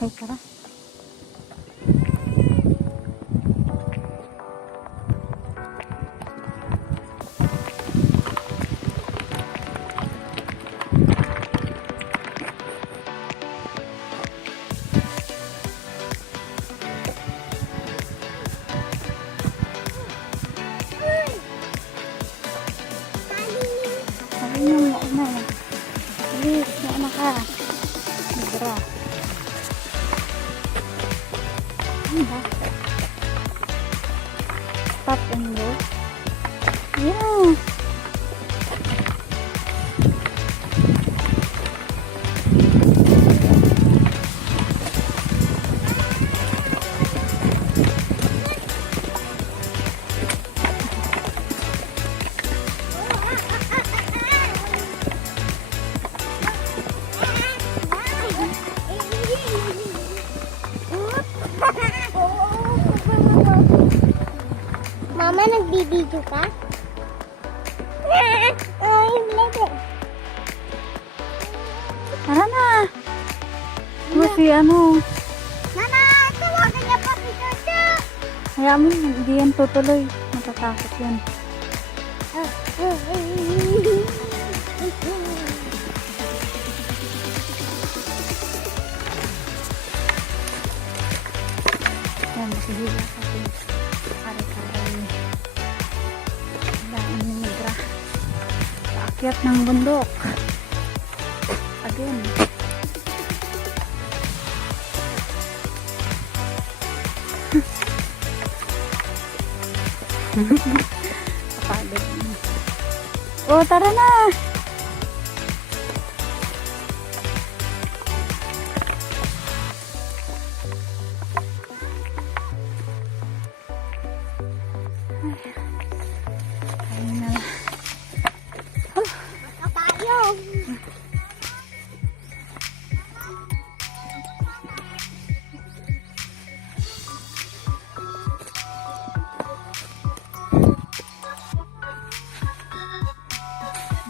Ay, tara. Sabi niyo, mauna. Bilis, mauna ka. Negra. Ano ba? Stop and go. Yeah. Mama, nagbibideo ka? Ay, lego. Tara na. Kasi ano. Mama, tawagan niya pa si Jojo. Kaya mo, hindi yan tutuloy. Matatakot yan. Yan, makihila kasi. Kare-kare. Daan ni Negra. Paakyat ng bundok. Again. Kapagod. Oh, tara na! Ayun na. Kapayong.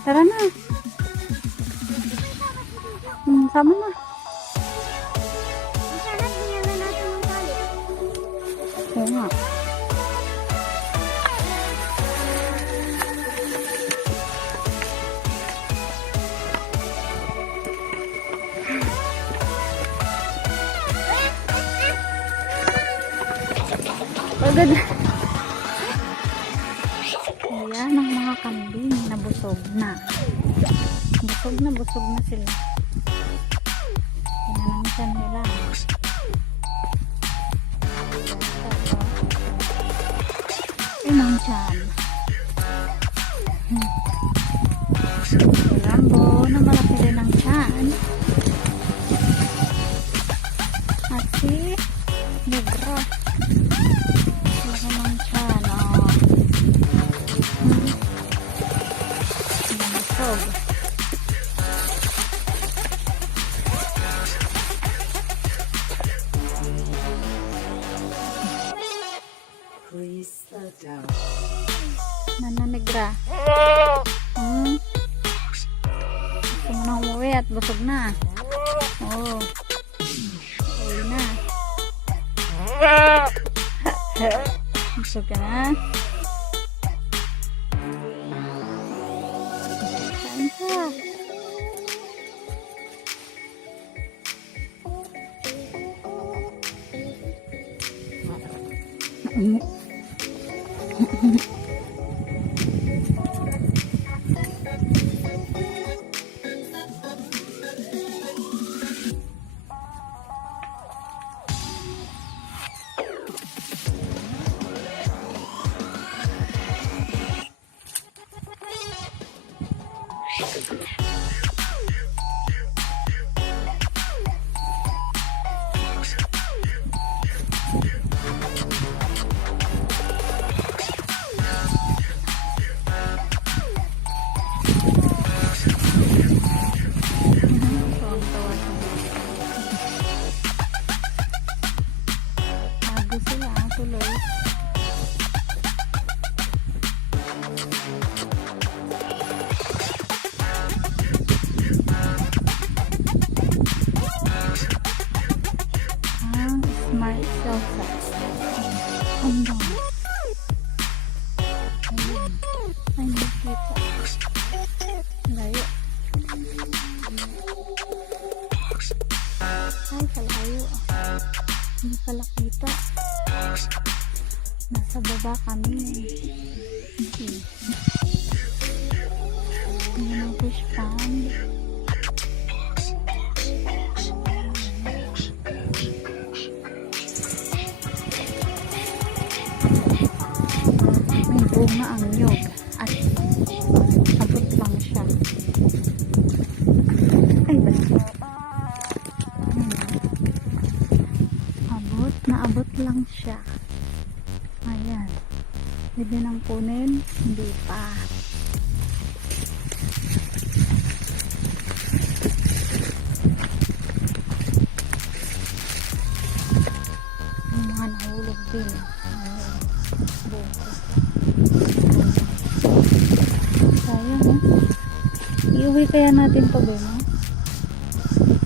Tara na. Sama na. Sana tingnan natin yung tali. Oo nga. Pagod. Ayan ang mga kambing na busog na. Busog na sila. Pinanamisan nila. Inang tiyan. Lambo na malaki rin ang tiyan. At si Negra. Laki ng tiyan. Busog. Nana Negra. Gusto mo na umuwi at busog na. Oo. Uwi na. Busog ka na. Kain ka. Ay, kalayo. Hindi pala kita. Nasa baba kami. Hindi ng fish pond. May bunga ang nyog at abot lang siya. Ay, basta. Naabot lang siya. Ayan. Pwede nang kunin? Hindi pa. Yung mga nahulog din. Ayan. Buko. Sayang eh. Iuwi kaya natin to ba, no?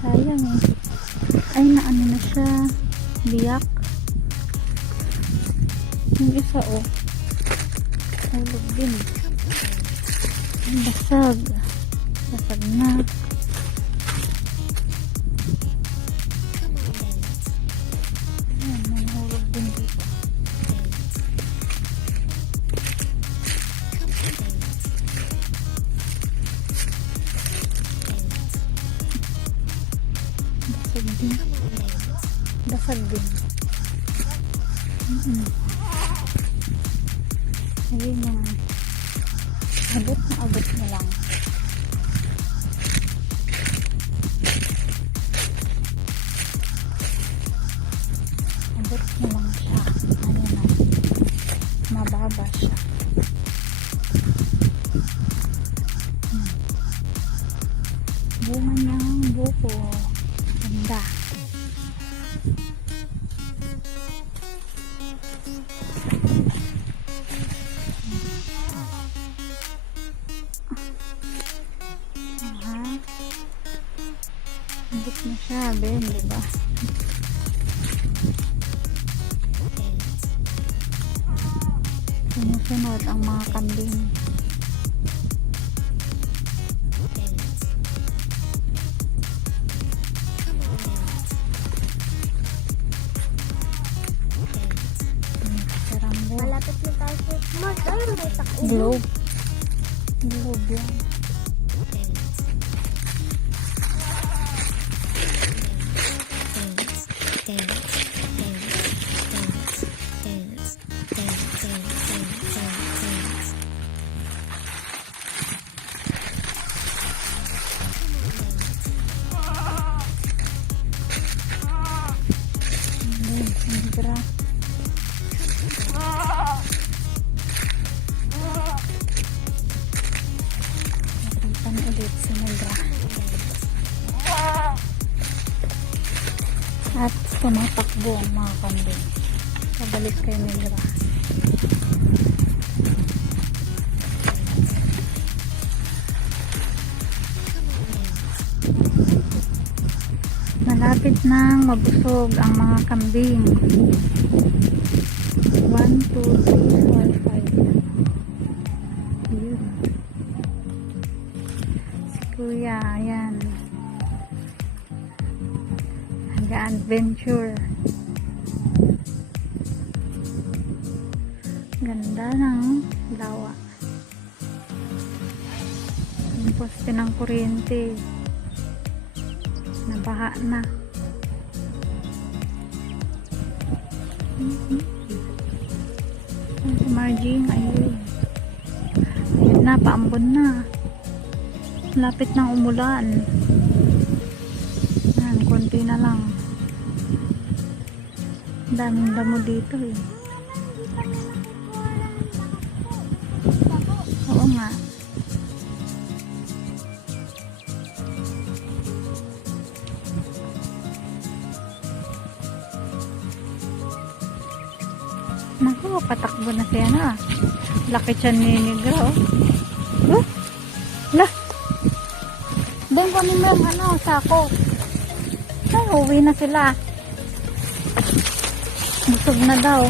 Sayang eh. Ay, naano na siya. Biyak. Yung isa oh. Hulog din. Basag. Basag na. Ayan, may hulog din dito. Basag din. Basag din. Ayun na. Abot na lang. Abot na lang siya. Ano na. Mababa siya. Bunga niyang buko. Ganda. Abot na siya, Ben, diba? Sumusunod ang mga kambing. Karambo. Malapit na tayo sa smart. Ay, may takbo. Globe. Globe yan. Sandra. Nakita ulit si Sandra. At tumatakbo ang mga kambing. Pabalik kay Sandra. Malapit nang mabusog ang mga kambing. 1, 2, 3, 4, 5. Yun. Si Kuya, ayan. Nag-adventure. Ganda ng lawa. Yung poste ng kuryente. Nabaha na. Si Marging, ayun. Ayun na, paambon na. Lapit ng umulan. Yan, konti na lang. Daming damo dito eh. Oo nga. Naku, patakbo na siya na. Laki siya ni Negra, oh. Lah. Doon ko ni Mel, sako. Ay, uwi na sila. Busog na daw.